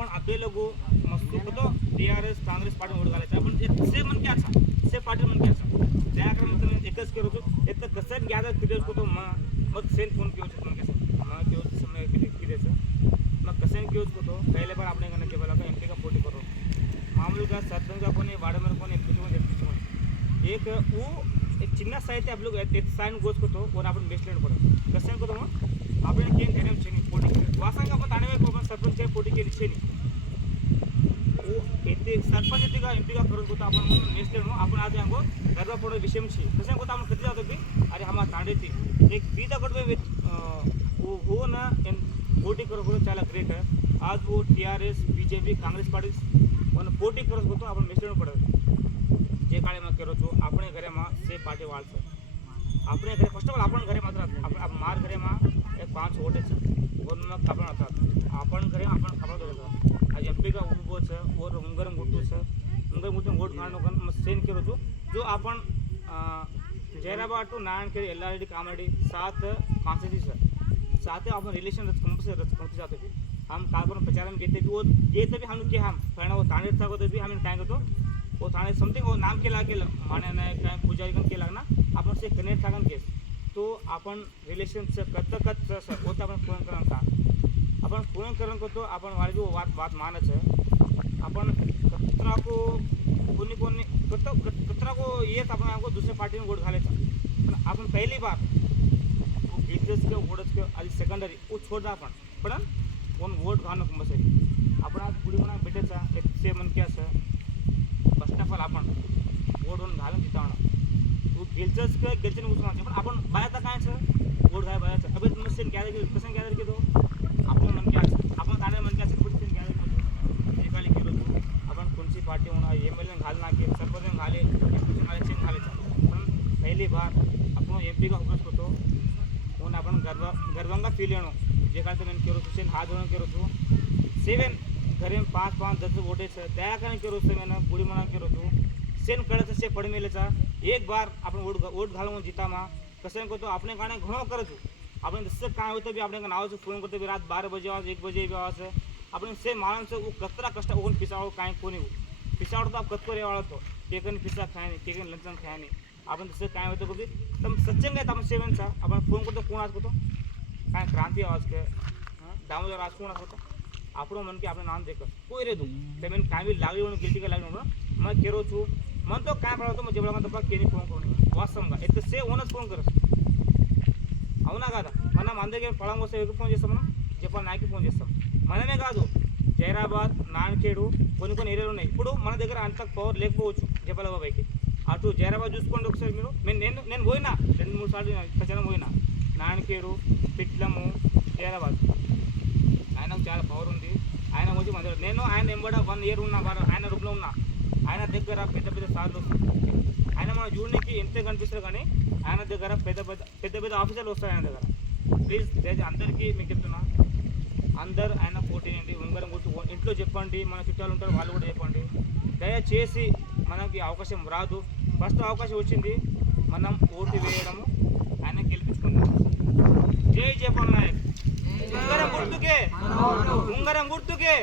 पण आपले लोगो मस्त एस काँग्रेस पार्टी वोट घालायचा आपण से मन क्या था से पार्टी मन क्या था त्याक्रमात एकच करत होतो. एक तर कसं घ्यायचा क्रिएट करतो मग मग सेम फोन घेऊ शकतो कसं मग घेऊ समय क्रिएचं मग कसं घेऊ शकतो पहिले पण आपण एखादा केवळ आपण एमपी का पोटी करू मामूलगा सरपंच कोणी वाडमेर कोणी एमपी कोणी एमपी कोणी. एक ऊ एक चिन्ह साहित्य आप लोग एक साइन गोष्ट करतो कोण आपण बेस्टलँड करतो कसं करतो मग? आपण केम केम चिनी फोटी वासा पण ताणे आपण सरपंच पोटी केली छेनी वो येते सरपंच येते का एमपी का करून होतो आपण म्हणून बेस्ट लेंड आपण आज यांगो गरबा पडो विषय शी कसं को आपण कधी जातो की अरे हमा तांडे ती एक बीदा कडवे विथ वो हो ना एम పోటీ కొరకు చాలా గ్రేట్ आज वो T R S BJP Congress party મને પોટી કરત હોતો આપણે મિશ્રણ પડે જે કાળેમાં કરો છો આપણે ઘરેમાં સે પાર્ટી વાળશે આપણે ઘરે ફર્સ્ટ ઓફ ઓલ આપણ ઘરે માત્ર આપણે માર ઘરેમાં એક પાંચ વોટે છે વનમાં કાપણ હતા ఓటు ఉంగరం గుర్తు సార్ ఉంగరం గుర్తు ఓటు కాను సేన్ కెరోజు जो आपण Zaheerabad to Narayankhed L R D Kamareddy सात कॉन्स्टिट्यूट सर साथ ही अपन रिलेशन रच कम से रच कम से जाते थे। हम कार्बन प्रचार में गए थे, वो ये तभी हम के हम कहना वो थाने था को तभी हम टाइम तो वो थाने समथिंग वो नाम के ला के माने ना पुजारी के लागना अपन से कनेक्ट था केस तो अपन रिलेशन से कत कत सर वो तो अपन पूर्ण करना था। अपन पूर्ण करने को तो अपन वाले जो बात बात मानत है आपण कचरा को कोणी कोणी कत कचरा को येत आपण आपको दुसऱ्या पार्टीने वोट पण आपण पहिली बार वो बिझनेस के वोटच के आधी सेकंडरी वो छोड़ आपण. पण कोण वोट घालणं कंपल्सरी आपण आज पुढे म्हणा भेटायचा. एक से मन की असं फ़र्स्ट ऑफ़ ऑल आपण वोट होऊन घालून तिथं आणा. तू गेलचंच का गेलचं उचलून पण आपण असं? वोट घाय अबे तुम्ही सेन गॅदर कसं गॅदर केलो? એमएलएम हाल ना किए सरपंच में हाले कुछ हाले चेंज हाले था पहली बार अपनो एमपी का हुकस को तो ઓન આપણે ગરવા ગરવાંગા ફી લેણો જે ખાતે મેં કર્યો છું, સેન હાથ ધોરણ કર્યો છું. સેવન ઘરે પાંચ પાંચ, દસ વોટે છે. ત્યાં કારણે કર્યો છે મેં ગુડી મના કર્યો છું. સેન કરે છે સે પડ મેલે છે. એક વાર આપણે વોટ વોટ ઘાલવું જીતામાં. કસે કહું તો આપણે કારણે ઘણો કરે છું. આપણે દસ કાંઈ હોય તો બી આપણે નાવ છે. ફોન કરતો બી રાત બાર બજે આવે એક બજે આવે છે. આપણે સે માણસ કતરા કષ્ટ ઓગણ પીસાવો કાંઈ કોની पिशावर तो आप कतको को तो केकन पिसा खाने केकन लंचन खाने आपण दुसरं काय होतो तम सच्चे सच्चंग आहेत आपण सेवनचा आपण फोन करतो कोण आज करतो? काय क्रांती आवाज के दामोदर आज कोण होता आपण म्हण की आपलं नाम देखत कोई रे तू. त्यामुळे काय बी लागली म्हणून गिल्टी लागी म्हणून? मग केरो तू. म्हणतो काय पडावतो मग जेवढा म्हणतो केने फोन करून. वाच समजा एक तर से ओनच फोन करे हो ना का आता मला मांदे घेऊन एक फोन जेस म्हणा. జపాన్ నాయకి ఫోన్ చేస్తాం. మనమే కాదు జైరాబాద్ నాన్కేడు కొన్ని కొన్ని ఏరియాలు ఉన్నాయి. ఇప్పుడు మన దగ్గర అంత పవర్ లేకపోవచ్చు జపాల బాబాయ్కి అటు జైరాబాద్ చూసుకోండి ఒకసారి మీరు. నేను నేను నేను పోయినా. రెండు మూడు సార్లు ప్రచారం పోయినా. నాన్కేడు పిట్లము జైరాబాద్. ఆయనకు చాలా పవర్ ఉంది. ఆయన వచ్చి మన నేను ఆయన ఎంబడ వన్ ఇయర్ ఉన్నా ఆయన రూమ్లో ఉన్నా. ఆయన దగ్గర పెద్ద పెద్ద సార్లు ఆయన మన చూడడానికి ఎంతే కనిపిస్తారు కానీ ఆయన దగ్గర పెద్ద పెద్ద పెద్ద పెద్ద ఆఫీసర్లు వస్తారు ఆయన దగ్గర. ప్లీజ్ అందరికీ మీకు చెప్తున్నా. అందరు ఆయన పోటీ చేయండి ఉంగరం గుర్తు ఇంట్లో చెప్పండి మన చుట్టాలు ఉంటారు వాళ్ళు కూడా చెప్పండి. దయచేసి మనకి అవకాశం రాదు. ఫస్ట్ అవకాశం వచ్చింది మనం ఓటు వేయడము ఆయన గెలిపించుకుందాం. జై జయపాల్ నాయక్. ఉంగరం గుర్తుకే. ఉంగరం గుర్తుకే.